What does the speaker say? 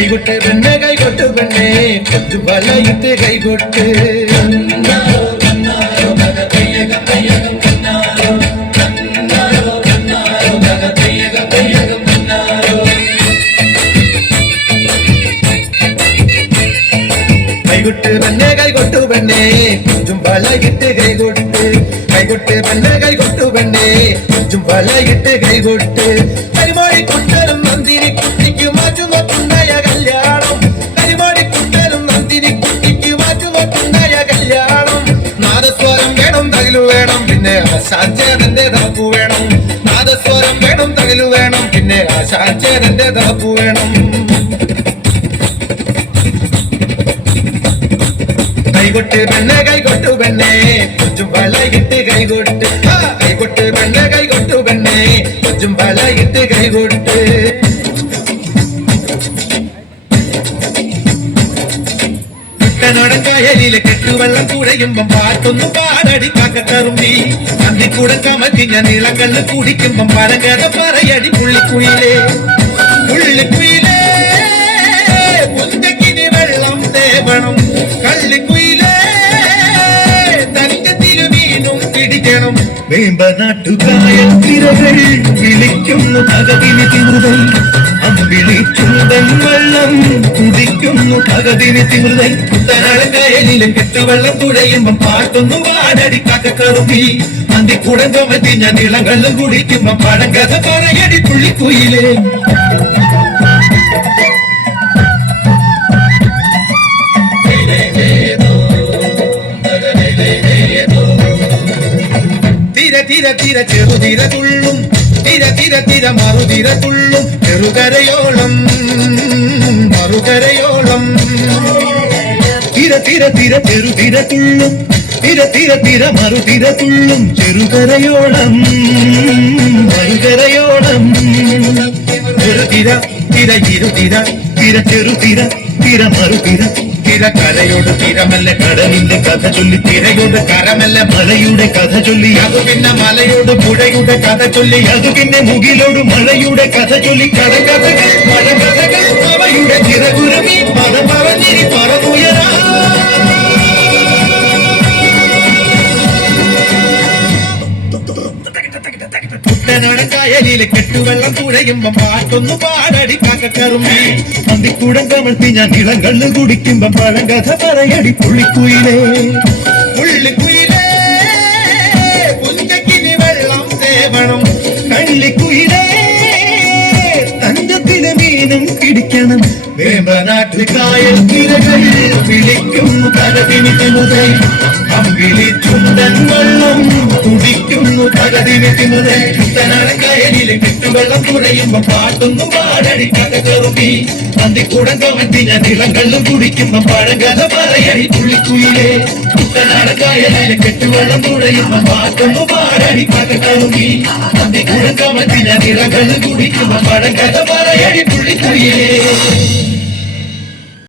കൈകൊട്ട് പെണ്ണെ കൈകൊട്ട് പെണ്ണെ കൊച്ചു വലയിട്ട് കൈകൊട്ട് കൈകൊട്ട് പെണ്ണെ കൈകൊട്ടു പെണ്ണെ കൊച്ചും വലയിട്ട് കൈകൊട്ട് കൈകൊട്ട് പെണ്ണെ കൈകൊട്ടു പെണ്ണെ കൊച്ചും വലയിട്ട് കൈകൊട്ട് കരിമാടി കുട്ടനും നന്ദിനി കുട്ടിക്ക് മാറ്റുമൊട്ടുണ്ടായ കല്യാണം കരിമാടി കുട്ടനും നന്ദിനി കുട്ടിക്ക് മാറ്റുമൊട്ടുണ്ടായ കല്യാണം നാദസ്വരം വേണം തകിലു വേണം പിന്നെ ആശാചേതന്റെ തളപ്പു വേണം നാദസ്വരം വേണം തകിലു വേണം പിന്നെ ആശാചേതന്റെ തളപ്പു വേണം കൈകൊട്ട് പെണ്ണെ കൈകൊട്ടു പെണ്ണെ കൊച്ചും വലയിട്ട് കൈകൊട്ട് കൈകൊട്ട് പെണ്ണെ കൈകൊട്ടു പെണ്ണെ കൊച്ചും വലയിട്ട് കൈകൊട്ട് കുട്ടനാടൻ കായലിലെ കെട്ടുവെള്ളം കുഴയുമ്പം പാട്ടൊന്നും പാടടി കാക്കക്കറുമ്പി അന്തിക്കൂടം കമത്തി ഞാൻ ഇളങ്കല്ല് കുടിക്കുമ്പം പരങ്കഥ പറയടി പുള്ളിക്കുയിലേ പുള്ളിക്കുയിലേ മുന്തക്കിനി വെള്ളം തേവണം കള്ളിക്കുയിലേ തന്റെ തിരുമീനും പിടിക്കണം വേമ്പനാട്ടുകായൽ തിരകൾ വിളിക്കുന്നു പകതിനി തിമൃതൈ അമ്പിളി ചുണ്ടൻ വെള്ളം കുടിക്കുന്നു പകതിനി തിമൃതൈ കുട്ടനാടൻ കായലിലും കെട്ടുവെള്ളം തുഴയുമ്പം പാട്ടൊന്നും പാടടി കാക്കക്കറുമ്പി അന്തിക്കൂടം കമത്തി ഞാൻ ഇളങ്കല്ലും കുടിക്കുമ്പം പഴങ്കഥ പറയടി പുള്ളിക്കുയിലേ തിര തിര ചെറുതിര തുള്ളും തിര തിര തിര മറുതിര തുള്ളും ചെറുകരയോളം മറുകരയോളം തിര തിര തിര ചെറുതിര തുള്ളും തിര തിര തിര മറുതിര തുള്ളും ചെറുകരയോളം മറുകരയോളം ചെറുതിര തിര ഇരുതിര തിര ചെറുതിര തിര മറുതിര തിര കരയോട് തിരമല്ല കടലിന്റെ കഥ ചൊല്ലി തിരയോട് കരമല്ല മലയുടെ കഥ ചൊല്ലി അത് പിന്നെ മലയോട് പുഴയുടെ കഥ ചൊല്ലി അത് പിന്നെ മുകിലോട് മഴയുടെ കഥ ചൊല്ലി കടകഥകൾ മഴകഥകൾ അവയുടെ ചിറകുരമി പദം പറഞ്ഞിരി പറന്നുയരാ കുട്ടനാടൻ കായലിലെ കെട്ടുവെള്ളം തുഴയുമ്പം പാട്ടൊന്നു പാടടി കാക്കക്കറുമ്പി അന്തിക്കൂടം കമഴ്ത്തി ഞാൻ ഇളങ്കള്ള് കുടിക്കുമ്പം പഴങ്കഥ പറയടി പുള്ളിക്കുയിലേ പുള്ളിക്കുയിലേ കുഞ്ചക്കിനി വെള്ളം തേവണം കള്ളിക്കുയിലേ തന്റെ മീനും പിടിക്കണം വേമ്പനാട്ടുകായൽ തിരകൾ വിളിക്കുന്നു പകതിനി തിമുതൈ അമ്പിളി ചുണ്ടൻ വെള്ളം കുടിക്കുന്നു പകതിനി തിമുതൈ കുട്ടനാടൻ കായലിലെ കെട്ടുവെള്ളം തുഴയുമ്പം പാട്ടൊന്നും പാടടി കാക്കക്കറുമ്പി അന്തിക്കൂടം കമത്തി ഞാൻ ഇളങ്കള്ളും കുടിക്കുമ്പം പഴങ്കഥ പറയടി പുള്ളിക്കുയിലേ കുട്ടനാടൻ കായലിലെ കെട്ടുവെള്ളം തുഴയുമ്പം പാട്ടൊന്നും പാടടി കാക്കക്കറുമ്പി അന്തിക്കൂടം കമത്തി ഞാൻ ഇളങ്കള്ളും കുടിക്കുമ്പം പഴങ്കഥ പറയടി പുള്ളിക്കുയിലേ